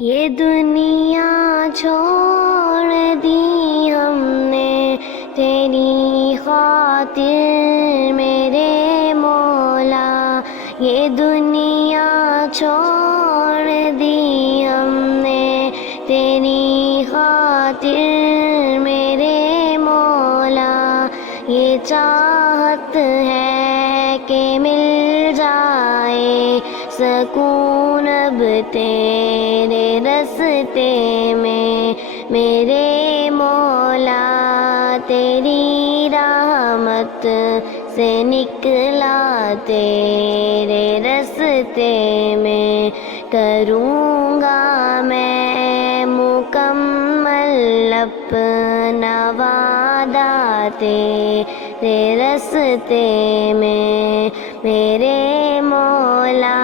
یہ دنیا چھوڑ دی ہم نے تیری خاطر میرے مولا، یہ دنیا چھوڑ دی ہم نے تیری خاطر میرے مولا، یہ چاہت ہے کہ مل جائے سکون اب تیرے راستے میں میرے مولا، تیری رحمت سے نکلا تیرے راستے میں، کروں گا میں مکمل اپنا وعدہ تیرے راستے میں میرے مولا،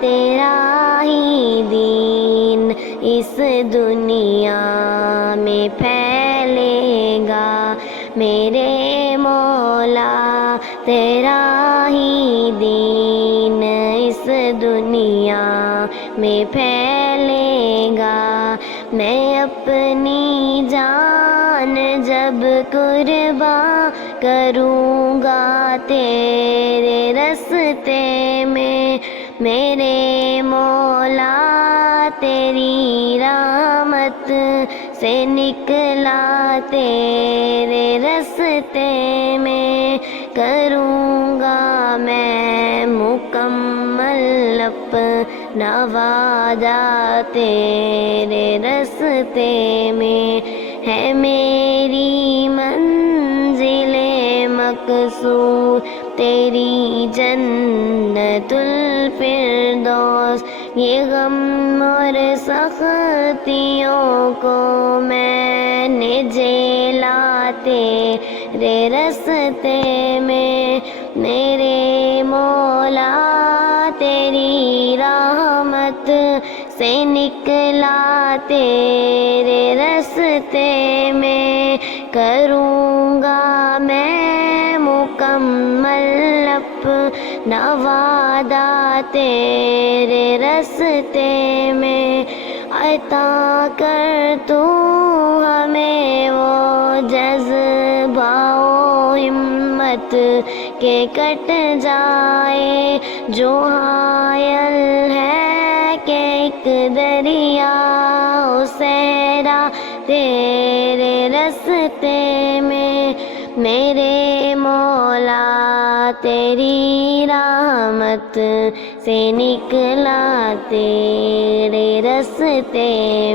تیرا ہی دین اس دنیا میں پھیلے گا میرے مولا، تیرا ہی دین اس دنیا میں پھیلے گا، میں اپنی جان جب قربان کروں گا تیرے راستے میں میرے مولا، تیری رحمت سے نکلا تیرے راستے میں، کروں گا میں مکمل اپنا وعدہ تیرے راستے میں، ہے میری منزل مقصود تیری جنت الفردوس، یہ غم اور سختیوں کو میں نے جھیلا تیرے راستے میں میرے مولا، تیری رحمت سے نکلا تیرے راستے میں، کروں گا میں مکمل اپنا وعدہ تیرے راستے میں، عطا کر تو ہمیں وہ جذبہ و ہمت کہ کٹ جائے جو حائل ہے کہ ایک دریا و صحرا تیرے راستے میں میرے مولا، تیری رحمت سے نکلا تیرے راستے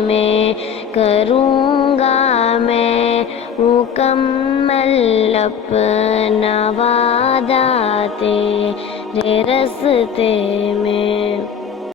میں، کروں گا میں مکمل اپنا وعدہ تیرے راستے میں۔